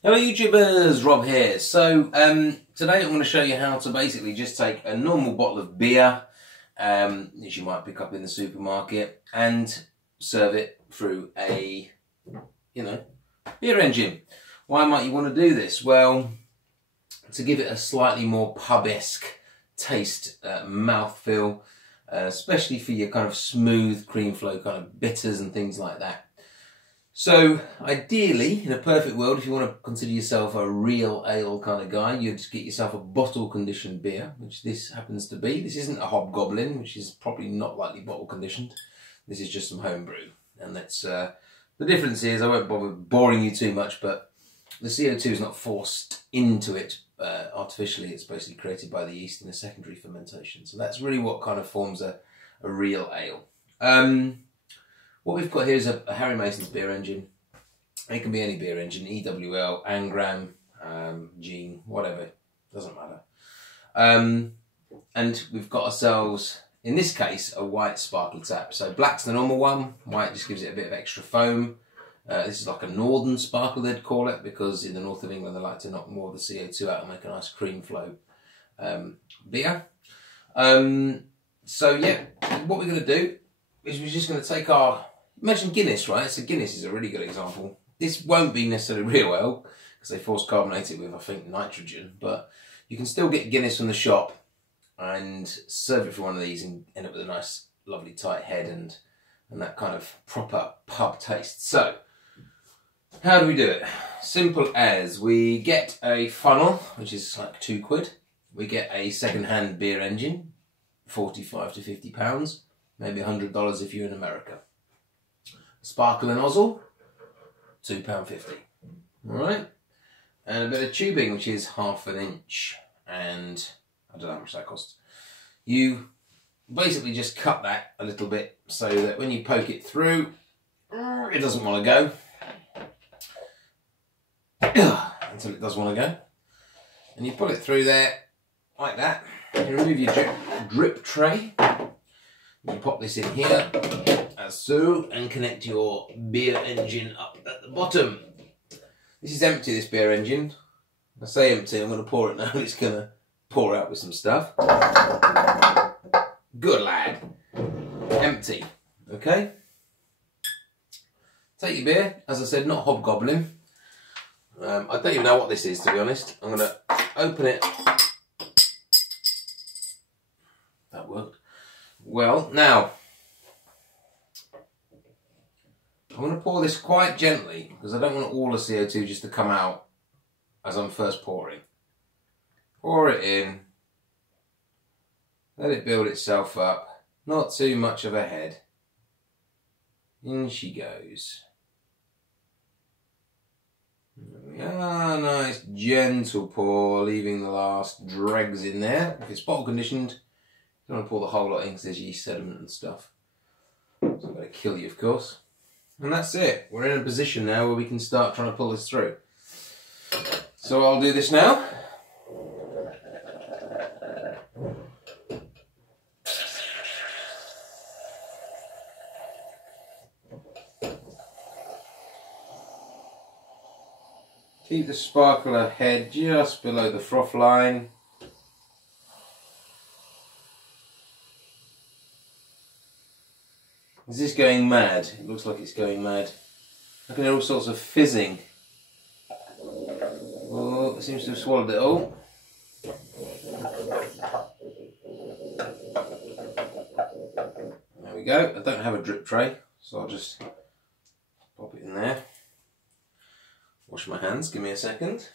Hello YouTubers, Rob here. So today I'm going to show you how to basically just take a normal bottle of beer, which you might pick up in the supermarket, and serve it through a, beer engine. Why might you want to do this? Well, to give it a slightly more pub-esque taste, mouthfeel, especially for your kind of smooth cream flow kind of bitters and things like that. So ideally, in a perfect world, if you want to consider yourself a real ale kind of guy, you'd get yourself a bottle conditioned beer, which this happens to be. This isn't a hobgoblin, which is probably not likely bottle conditioned. This is just some homebrew. And that's the difference is, I won't bother boring you too much, but the CO2 is not forced into it artificially. It's basically created by the yeast in a secondary fermentation. So that's really what kind of forms a real ale. What we've got here is a Harry Mason's beer engine. It can be any beer engine, EWL, Angram, Gene, whatever, doesn't matter. And we've got ourselves, in this case, a white sparkler tap. So black's the normal one, white just gives it a bit of extra foam. This is like a northern sparkle, they'd call it, because in the north of England they like to knock more of the CO2 out and make a nice cream flow beer. So yeah, what we're going to do is we're just going to take our, imagine Guinness, right? So Guinness is a really good example. This won't be necessarily real ale, because they force carbonate it with, I think, nitrogen, but you can still get Guinness from the shop and serve it for one of these and end up with a nice, lovely tight head and that kind of proper pub taste. So, how do we do it? Simple as, we get a funnel, which is like £2. We get a second-hand beer engine, 45 to 50 pounds, maybe $100 if you're in America. Sparkle and nozzle, £2.50. Alright? And a bit of tubing, which is 1/2 inch, and I don't know how much that costs. You basically just cut that a little bit so that when you poke it through, it doesn't want to go. Until it does want to go. And you pull it through there, like that. You remove your drip tray. You pop this in here, as so, and connect your beer engine up at the bottom. This is empty, this beer engine. I say empty, I'm going to pour it now. It's going to pour out with some stuff. Good lad. Empty. Okay? Take your beer. As I said, not hobgoblin. I don't even know what this is, to be honest. I'm going to open it. That worked. Well, now, I'm going to pour this quite gently because I don't want all the CO2 just to come out as I'm first pouring. Pour it in. Let it build itself up. Not too much of a head. In she goes. Nice gentle pour, leaving the last dregs in there. If it's bottle conditioned, you don't want to pour the whole lot in because there's yeast sediment and stuff. So I'm going to kill you, of course. And that's it. We're in a position now where we can start trying to pull this through. So I'll do this now. Keep the sparkler head just below the froth line. Is this going mad? It looks like it's going mad. I can hear all sorts of fizzing. Oh, it seems to have swallowed it all. There we go. I don't have a drip tray, so I'll just pop it in there. Wash my hands, give me a second.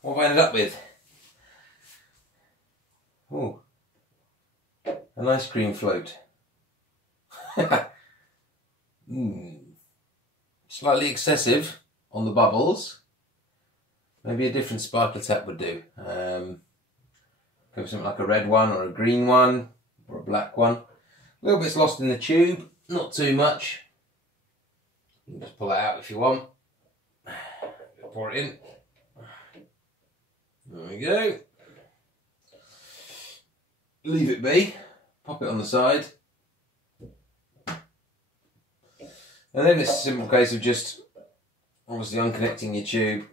What have I ended up with? Oh, an ice cream float. Slightly excessive on the bubbles. Maybe a different sparkler tap would do. Go for something like a red one or a green one or a black one. A little bit's lost in the tube, not too much. You can just pull it out if you want. Pour it in. There we go. Leave it be. pop it on the side. And then it's a simple case of just obviously unconnecting your tube.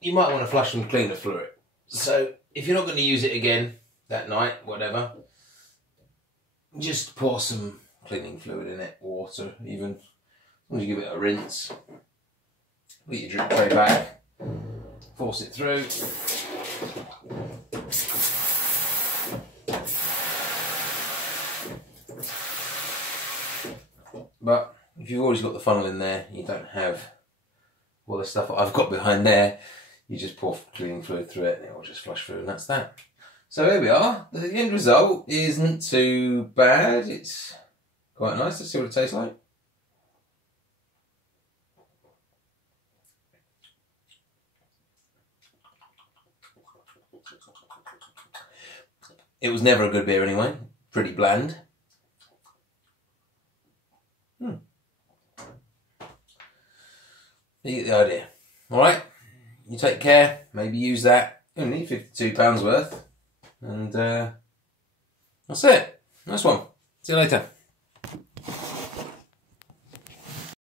You might want to flush some cleaner fluid. So if you're not going to use it again that night, whatever, just pour some cleaning fluid in it, water even. As long as you give it a rinse. Put your drip tray back, force it through. But if you've always got the funnel in there, you don't have all the stuff that I've got behind there, you just pour cleaning fluid through it and it will just flush through, and that's that. So here we are. The end result isn't too bad. It's quite nice. Let's see what it tastes like. It was never a good beer anyway. Pretty bland. You get the idea. Alright, you take care, maybe use that. You only need £52 worth. And that's it. Nice one. See you later.